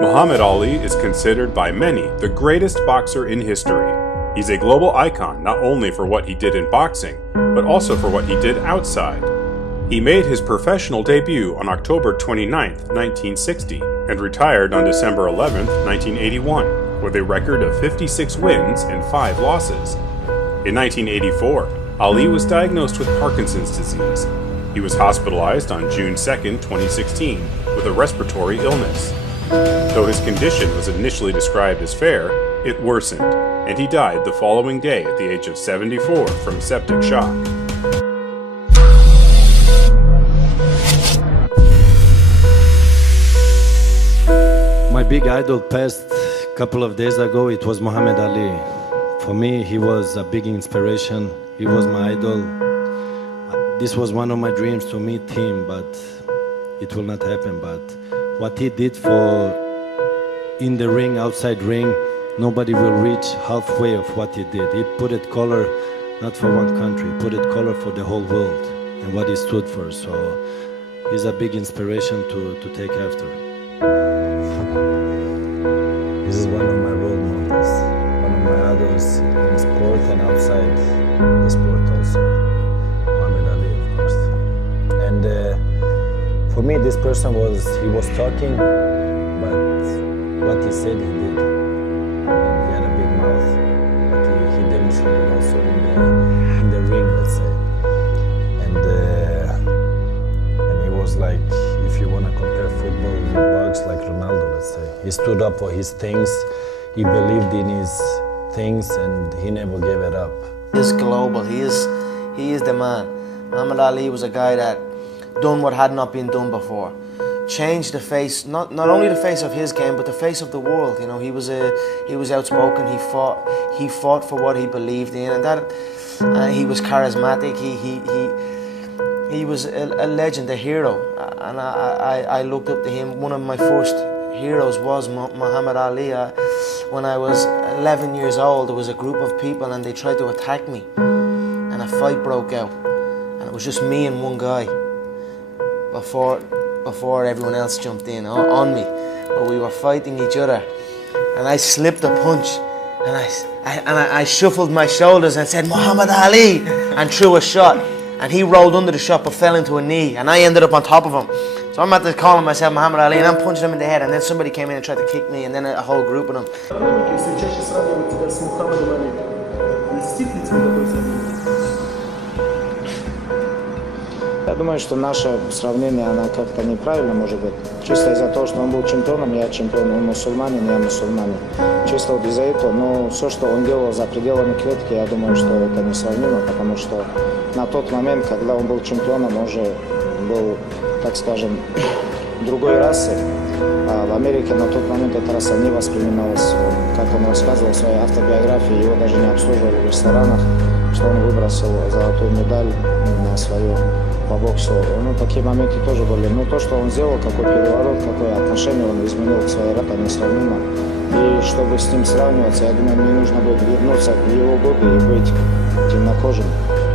Muhammad Ali is considered by many the greatest boxer in history. He's a global icon not only for what he did in boxing, but also for what he did outside. He made his professional debut on October 29, 1960, and retired on December 11, 1981, with a record of 56 wins and 5 losses. In 1984, Ali was diagnosed with Parkinson's disease. He was hospitalized on June 2, 2016, with a respiratory illness. Though his condition was initially described as fair, it worsened, and he died the following day at the age of 74 from septic shock. My big idol passed a couple of days ago. It was Muhammad Ali. For me, he was a big inspiration. He was my idol. This was one of my dreams to meet him, but it will not happen. But what he did for in the ring, outside ring, nobody will reach halfway of what he did. He put it color not for one country, put it color for the whole world and what he stood for. So he's a big inspiration to take after. This is one of my role models, one of my idols in sport and outside the sport also. Muhammad Ali, of course. And for me, this person was talking, but what he said, he did. And he had a big mouth, but he demonstrated also in the ring, let's say. And he was like, if you want to compare football with box, like Ronaldo, let's say. He stood up for his things, he believed in his things, and he never gave it up. He's global, he is the man. Muhammad Ali was a guy that done what had not been done before. Changed the face, not only the face of his game, but the face of the world. You know, he was outspoken. He fought for what he believed in, and that he was charismatic. He was a legend, a hero, and I looked up to him. One of my first heroes was Muhammad Ali. When I was 11 years old, there was a group of people, and they tried to attack me, and a fight broke out, and it was just me and one guy. Before everyone else jumped in on me, but we were fighting each other, and I slipped a punch, and I shuffled my shoulders and said Muhammad Ali, and threw a shot, and he rolled under the shot but fell into a knee, and I ended up on top of him. So I'm at the calling myself Muhammad Ali, and I'm punching him in the head, and then somebody came in and tried to kick me, and then a whole group of them. Я думаю, что наше сравнение, оно как-то неправильно может быть. Чисто из-за того, что он был чемпионом, я чемпион, он мусульманин, я мусульманин. Чисто вот из-за этого, но все, что он делал за пределами клетки, я думаю, что это несравнимо, потому что на тот момент, когда он был чемпионом, он уже был, так скажем, другой расы. А в Америке на тот момент эта раса не воспринималась. Как он рассказывал в своей автобиографии, его даже не обслуживали в ресторанах, что он выбросил золотую медаль на свою по боксу. Ну, такие моменты тоже были. Но то, что он сделал, какой переворот, какое отношение он изменил к своей расе, несравнимо. И чтобы с ним сравниваться, я думаю, мне нужно будет вернуться в его годы и быть темнокожим,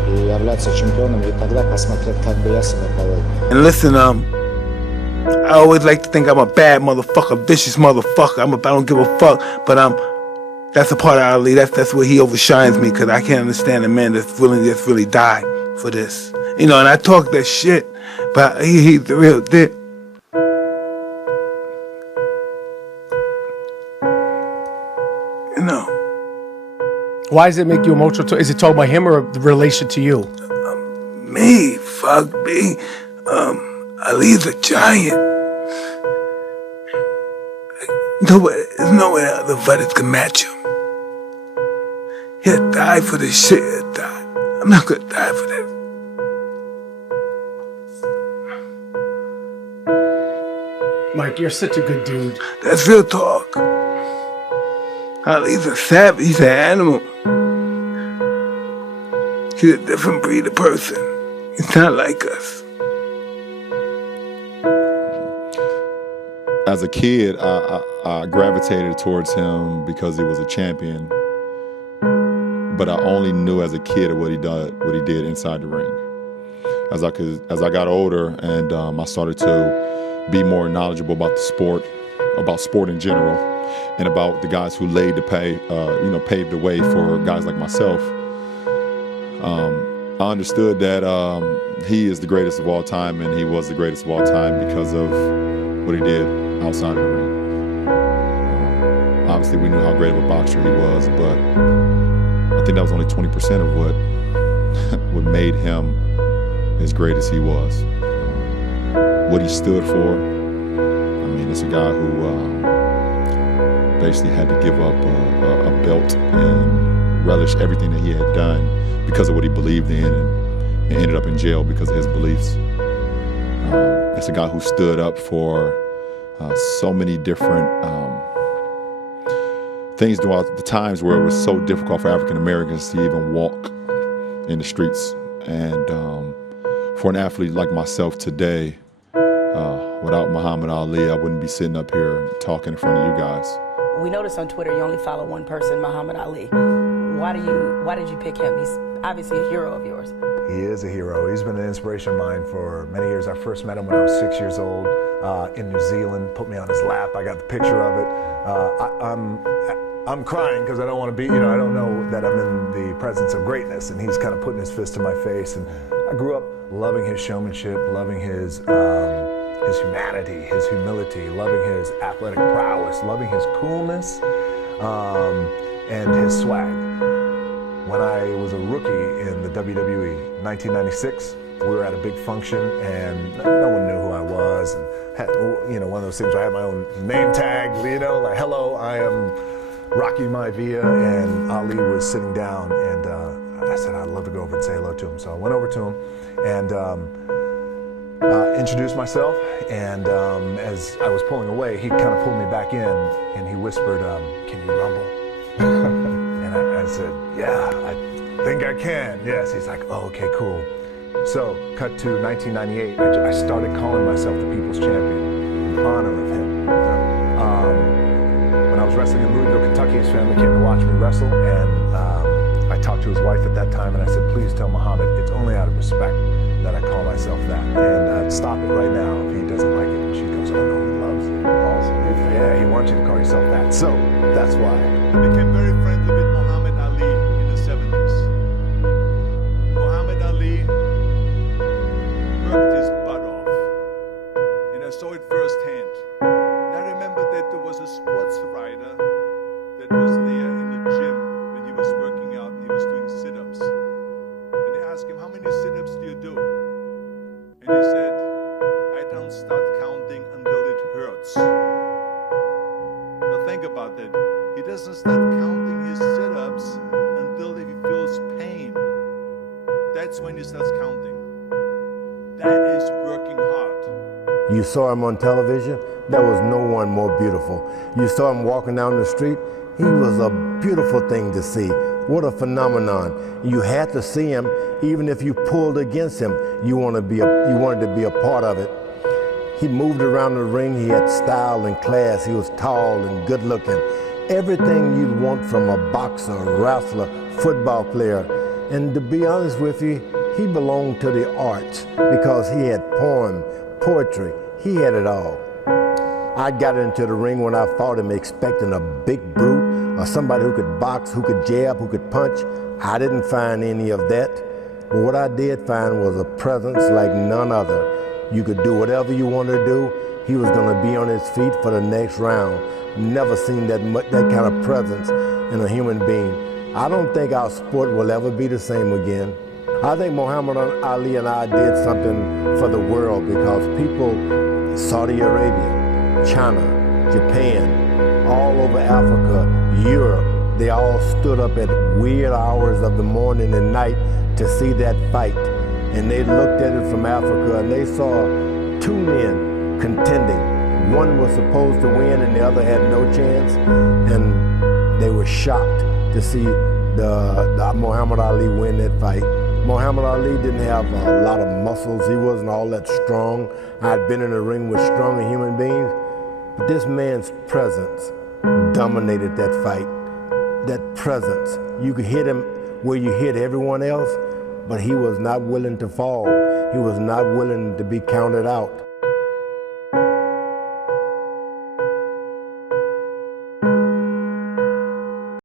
и являться чемпионом, и тогда посмотреть, как бы я себя повел. And listen, I always like to think I'm a bad motherfucker, vicious motherfucker. I don't give a fuck, but that's a part of Ali. That's where he overshines me, because I can't understand a man that's willing to just really die for this. You know, and I talk that shit, but he's the real dick. You know. Why does it make you emotional? Is it talking about him or the relation to you? Me, fuck me. Ali's a giant. There's no way other fighters can match him. He'll die for this shit. He'll die. I'm not gonna die for this. Mike, you're such a good dude. That's real talk. Ali's a savage. He's an animal. He's a different breed of person. He's not like us. As a kid, I gravitated towards him because he was a champion. But I only knew as a kid what he did inside the ring. As I got older and I started to be more knowledgeable about the sport, about sport in general, and about the guys who laid the paved the way for guys like myself. I understood that he is the greatest of all time, and he was the greatest of all time because of what he did outside of the ring. Obviously, we knew how great of a boxer he was, but I think that was only 20% of what made him as great as he was. What he stood for. I mean, it's a guy who basically had to give up a belt and relish everything that he had done because of what he believed in, and ended up in jail because of his beliefs. It's a guy who stood up for so many different things throughout the times where it was so difficult for African Americans to even walk in the streets. And for an athlete like myself today, without Muhammad Ali, I wouldn't be sitting up here talking in front of you guys. We noticed on Twitter you only follow one person, Muhammad Ali. Why did you pick him? He's obviously a hero of yours. He is a hero. He's been an inspiration of mine for many years. I first met him when I was 6 years old in New Zealand, put me on his lap. I got the picture of it. I'm crying because I don't want to be, I don't know that I'm in the presence of greatness, and he's kind of putting his fist in my face. And I grew up loving his showmanship, loving his humanity, his humility, loving his athletic prowess, loving his coolness, and his swag. When I was a rookie in the WWE, 1996, we were at a big function and no one knew who I was. And had, one of those things where I had my own name tag, like, hello, I am Rocky Maivia, and Ali was sitting down, and I said, I'd love to go over and say hello to him. So I went over to him and introduced myself, and as I was pulling away, he kind of pulled me back in, and he whispered, can you rumble? And I said, yeah, I think I can, yes. He's like, oh, okay, cool. So, cut to 1998, I started calling myself the People's Champion in honor of him. When I was wrestling in Louisville, Kentucky, his family came to watch me wrestle, and I talked to his wife at that time, and I said, please tell Muhammad it's only out of respect that I call myself that, and stop it right now if he doesn't like it. And she goes, oh no, he loves it. Awesome. Yeah, he wants you to call yourself that. So, that's why. I became very friendly with Muhammad Ali in the 70s. Muhammad Ali worked his butt off, and I saw it firsthand. And I remember that there was a sports writer that was there in the gym when he was working out and he was doing sit-ups. And they asked him, how many sit-ups do you do? And he said, I don't start counting until it hurts. Now think about that. He doesn't start counting his sit-ups until he feels pain. That's when he starts counting. That is working hard. You saw him on television, there was no one more beautiful. You saw him walking down the street, he was a beautiful thing to see. What a phenomenon. You had to see him, even if you pulled against him, you wanted to be a part of it. He moved around the ring, he had style and class, he was tall and good looking. Everything you'd want from a boxer, wrestler, football player. And to be honest with you, he belonged to the arts because he had poetry, he had it all. I got into the ring when I fought him expecting a big brute or somebody who could box, who could jab, who could punch. I didn't find any of that. But what I did find was a presence like none other. You could do whatever you wanted to do. He was going to be on his feet for the next round. Never seen that kind of presence in a human being. I don't think our sport will ever be the same again. I think Muhammad Ali and I did something for the world because people, Saudi Arabia, China, Japan, all over Africa, Europe, they all stood up at weird hours of the morning and night to see that fight. And they looked at it from Africa and they saw two men contending. One was supposed to win and the other had no chance. And they were shocked to see the Muhammad Ali win that fight. Muhammad Ali didn't have a lot of muscles. He wasn't all that strong. I'd been in the ring with stronger human beings. But this man's presence dominated that fight. That presence. You could hit him where you hit everyone else, but he was not willing to fall. He was not willing to be counted out.